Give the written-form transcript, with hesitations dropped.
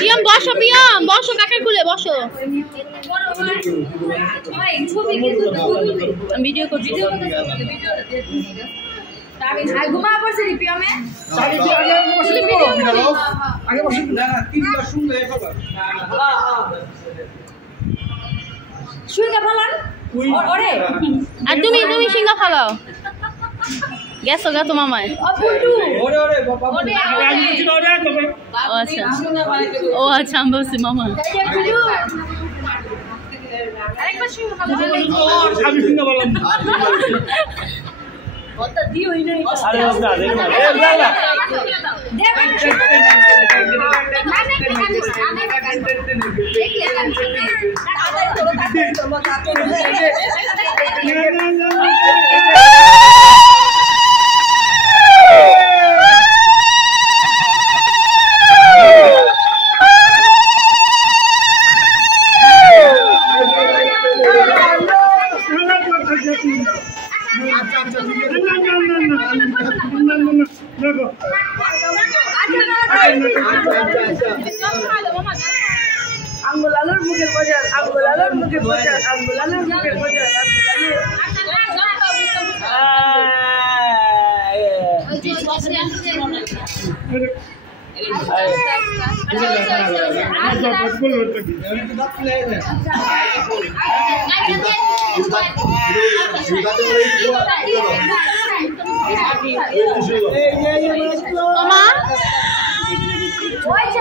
পিয়াম বসো কাকার কুলে বসো। ভিডিও করছি। ঘুমা পড়ছে নি পিয়ামে আগে বসে না তিনটা শুনলে খবর শুইগা ফলান ওরে আর তুমি সিঙ্গা ফালাও গেছো গা তো মামায় ওরে ওরে বাবা আমি কিছু না ওরে তবে ও আচ্ছা আমি বলছি মামা আরেকবার শুইগা আমি শুনতে বললাম ওটা দিওই নাই আরে বাবা দেখ না এ লালা আঙ্গুলালোর মুখের বাজার আঙ্গুলালোর মুখের বাজার আঙ্গুলালোর মুখের বাজার মামা ওইছে